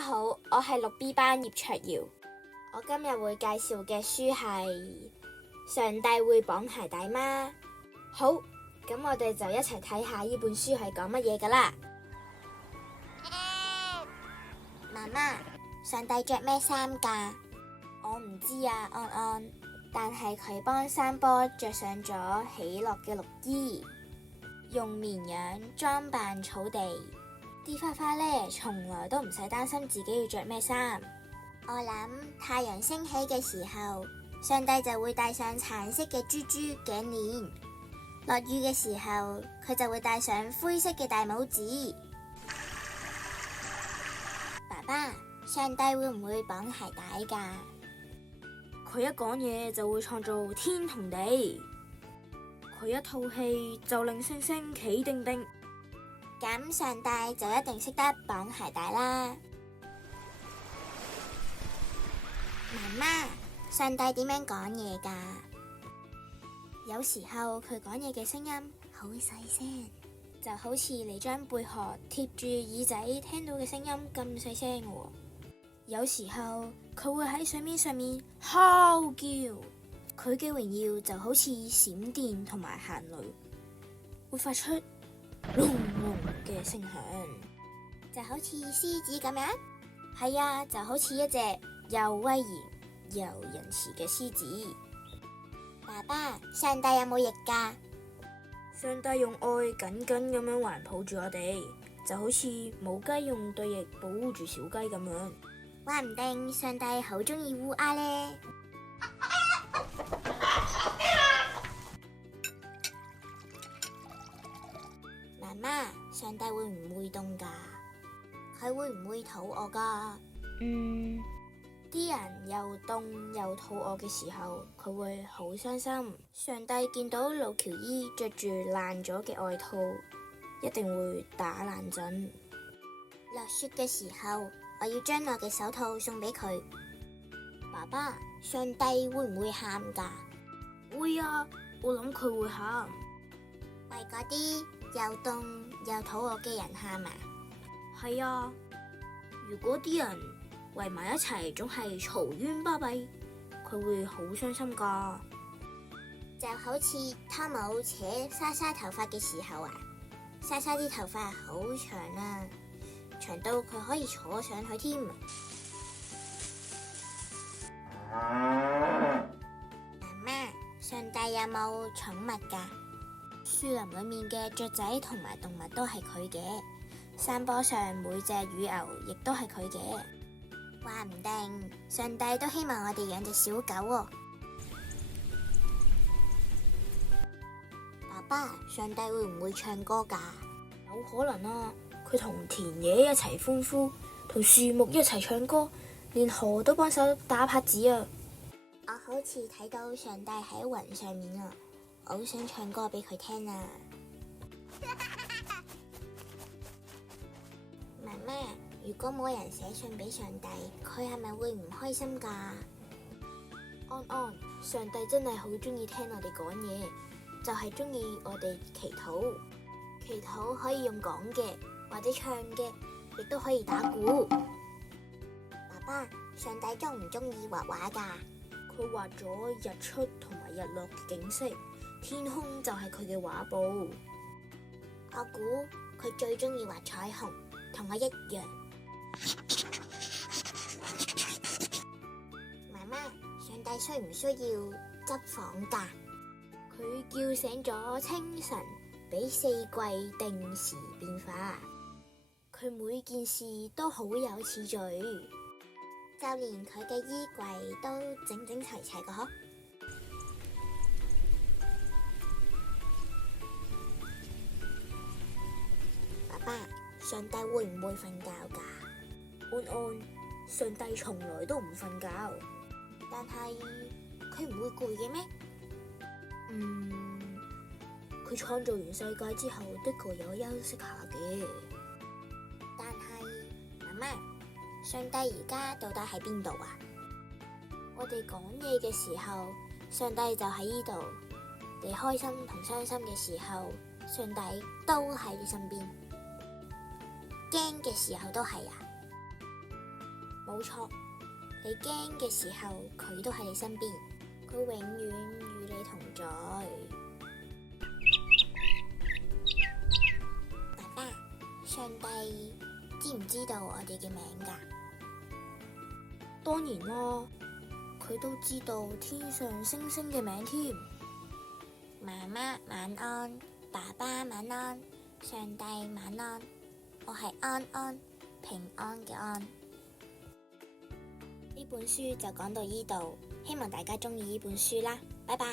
家好，我係6B 班葉卓瑤。我今日會介紹嘅書係《上帝會綁鞋帶嗎》。好，咁我哋就一齊睇下呢本書係講乜嘢噶啦。媽媽，上帝着咩衫噶？我唔知啊，安安，但係佢幫山坡着上咗喜樂嘅綠衣，用綿羊裝扮草地。啲花花呢，從來都唔使擔心自己要着咩衫。我諗太陽升起嘅時候，上帝就會戴上橙色嘅珠珠頸鏈；落雨嘅時候，佢就會戴上灰色嘅大帽子。爸爸，上帝會唔會綁鞋帶噶？佢一講嘢就會創造天同地，佢一吐氣就令星星企定定。咁上帝就一定識得綁鞋帶啦。媽媽，上帝點樣講嘢噶？有時候佢講嘢嘅聲音好細聲，就好似你將貝殼貼住耳仔聽到嘅聲音咁細聲喎。有時候佢會喺水面上面嚎叫，佢嘅榮耀就好似閃電同埋行雷，會發出隆隆嘅聲響，就好似獅子咁樣。係啊，就好似一隻又威嚴又仁慈嘅獅子。爸爸，上帝有冇翼噶？上帝用愛緊緊咁樣環抱住我哋，就好似母雞用對翼保護住小雞咁樣。話唔定上帝好中意烏鴉呢。媽媽，上帝會唔會凍噶？佢會唔會肚餓噶？啲人又凍又肚餓嘅時候，佢會好傷心。上帝見到老喬伊着住爛咗嘅外套，一定會打冷震。落雪嘅時候，我要將我嘅手套送俾佢。爸爸，上帝會唔會喊噶？會啊，我諗佢會喊。為嗰啲又凍又肚餓嘅人喊啊？係啊，如果啲人圍埋一齊總係嘈冤巴閉，佢會好傷心噶。就好似湯姆扯莎莎頭髮嘅時候啊，莎莎啲頭髮好長啊，長到佢可以坐上去添。媽媽，上帝有冇寵物噶？樹林裏面嘅雀仔同埋動物都係佢嘅，山坡上每隻乳牛亦都係佢嘅。話唔定上帝都希望我哋養隻小狗喎。爸爸，上帝會唔會唱歌噶？有可能啊，佢同田野一齊歡呼，同樹木一齊唱歌，連河都幫手打拍子啊！我好似睇到上帝喺雲上面啊，我好想唱歌俾佢聽啊！媽媽，如果冇人寫信俾上帝，佢係咪會唔開心噶？安安，上帝真係好中意聽我哋講嘢，就係中意我哋祈禱。祈禱可以用講嘅，或者唱嘅，亦都可以打鼓。爸爸，上帝中唔中意畫畫噶？佢畫咗日出同埋日落嘅景色，天空就係佢嘅畫布。我估佢最中意畫彩虹，同我一樣。媽媽，上帝需唔需要執房噶？佢叫醒咗清晨，俾四季定時變化。佢每件事都好有次序，就連佢嘅衣櫃都整整齊齊個。爸爸，上帝會唔會瞓覺噶？安安，上帝從來都唔瞓覺，但係佢唔會攰嘅咩？佢創造完世界之後，的確有休息下嘅。但係媽媽，上帝而家到底喺邊度啊？我哋講嘢嘅時候，上帝就喺呢度；你開心同傷心嘅時候，上帝都喺你身邊。驚嘅時候都係啊？冇錯，你驚嘅時候，佢都喺你身邊，佢永遠與你同在。爸爸，上帝知唔知道我哋嘅名㗎？當然啦，佢都知道天上星星嘅名添。媽媽晚安，爸爸晚安，上帝晚安，我係安安，平安嘅安。呢本書就講到呢度，希望大家鍾意呢本書啦，拜拜。